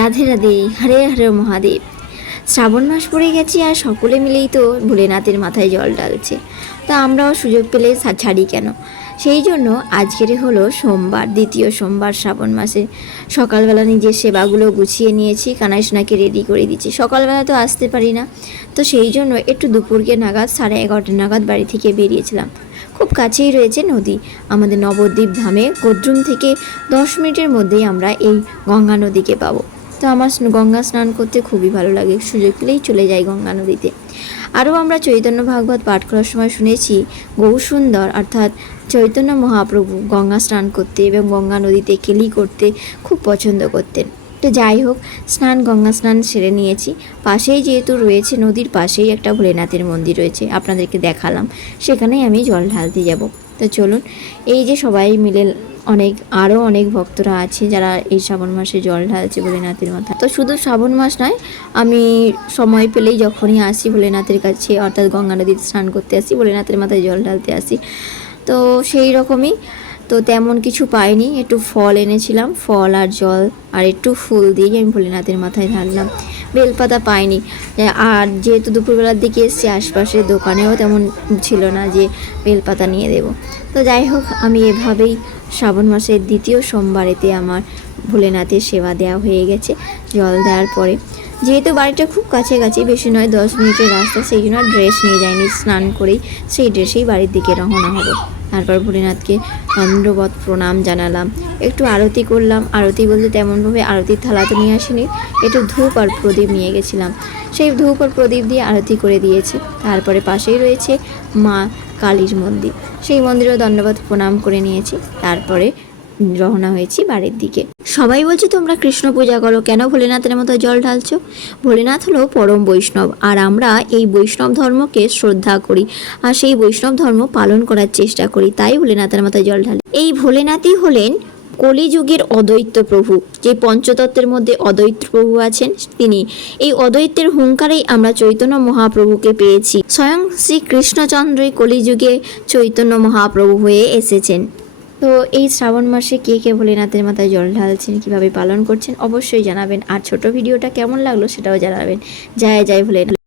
রাধে রাধে, হরে হরে মহাদেব। শ্রাবণ মাস পড়ে গেছি আর সকলে মিলেই তো ভোলেনাথের মাথায় জল ডালছে তা আমরাও সুযোগ পেলে ছাড়ি কেন? সেই জন্য আজকের হলো সোমবার, দ্বিতীয় সোমবার শ্রাবণ মাসে। সকালবেলা নিজের সেবাগুলো গুছিয়ে নিয়েছি, কানাই সোনাকে রেডি করে দিচ্ছি সকালবেলা তো আসতে পারি না। তো সেই জন্য একটু দুপুরকে নাগাদ, সাড়ে এগারোটা নাগাদ বাড়ি থেকে বেরিয়েছিলাম। খুব কাছেই রয়েছে নদী। আমাদের নবদ্বীপ ধামে গোদ্রুম থেকে দশ মিনিটের মধ্যেই আমরা এই গঙ্গা নদীকে পাবো। তো আমার গঙ্গা স্নান করতে খুবই ভালো লাগে। সুযোগ পেলেই চলে যাই গঙ্গা নদীতে। আরও আমরা চৈতন্য ভাগবত পাঠ করার সময় শুনেছি গৌসুন্দর অর্থাৎ চৈতন্য মহাপ্রভু গঙ্গা স্নান করতে এবং গঙ্গা নদীতে কেলি করতে খুব পছন্দ করতেন। তো যাই হোক, স্নান, গঙ্গা স্নান সেরে নিয়েছি। পাশেই যেহেতু রয়েছে নদীর পাশেই একটা ভোলেনাথের মন্দির রয়েছে, আপনাদেরকে দেখালাম। সেখানেই আমি জল ঢালতে যাব। তো চলুন, এই যে সবাই মিলে অনেক আরও অনেক ভক্তরা আছে যারা এই শ্রাবণ মাসে জল ঢালছে ভোলেনাথের মাথা তো শুধু শ্রাবণ মাস নয়, আমি সময় পেলেই যখনই আসি ভোলেনাথের কাছে, অর্থাৎ গঙ্গা নদীতে স্নান করতে আসি, ভোলেনাথের মাথায় জল ঢালতে আসি। তো সেই রকমই তো তেমন কিছু পাইনি, একটু ফল এনেছিলাম, ফল আর জল আর একটু ফুল দিয়ে আমি ভোলেনাথের মাথায় ঢাললাম বেলপাতা পাইনি। আর যেহেতু দুপুরবেলার দিকে এসেছি আশপাশের দোকানেও তেমন ছিল না যে বেলপাতা নিয়ে দেব। তো যাই হোক, আমি এভাবেই শ্রাবণ মাসের দ্বিতীয় সোমবারেতে আমার ভোলেনাথের সেবা দেওয়া হয়ে গেছে, জল দেওয়ার পরে। যেহেতু বাড়িটা খুব কাছাকাছি, বেশি নয়, দশ মিনিটের রাস্তা, সেই জন্য ড্রেস নিয়ে যায়নি স্নান করেই সেই ড্রেসেই বাড়ির দিকে রওনা হব। তারপর ভোলেনাথকে দণ্ডবত প্রণাম জানালাম। একটু আরতি করলাম। আরতি বলতে তেমনভাবে আরতির থালা তো নিয়ে আসিনি, একটু ধূপ আর প্রদীপ নিয়ে গেছিলাম। সেই ধূপ আর প্রদীপ দিয়ে আরতি করে দিয়েছে। তারপরে পাশেই রয়েছে মা কালীর মন্দির। সেই মন্দিরেও দণ্ডবত প্রণাম করে নিয়েছি। তারপরে রওনা হয়েছি বাড়ির দিকে। সবাই বলছে, তোমরা কৃষ্ণ পূজা করো কেন? ভোলেনাথের মতো জল ঢালছো? ভোলেনাথ হলো পরম বৈষ্ণব, আর আমরা এই বৈষ্ণব ধর্মকে শ্রদ্ধা করি, আর সেই বৈষ্ণব ধর্ম পালন করার চেষ্টা করি, তাই ভোলেনাথের মতো জল ঢালি। এই ভোলেনাথই হলেন কলিযুগের অদ্বৈত প্রভু, যে পঞ্চতত্ত্বের মধ্যে অদ্বৈত প্রভু আছেন তিনি। এই অদ্বৈতের হুঙ্কারেই আমরা চৈতন্য মহাপ্রভুকে পেয়েছি। স্বয়ং শ্রী কৃষ্ণচন্দ্রই কলিযুগে চৈতন্য মহাপ্রভু হয়ে এসেছেন। তো এই শ্রাবণ মাসে কে কে ভোলেনাথের মাথায় জল ঢালছেন, কীভাবে পালন করছেন, অবশ্যই জানাবেন। আর ছোট ভিডিওটা কেমন লাগল সেটাও জানাবেন। যায় যায় ভোলেনাথ।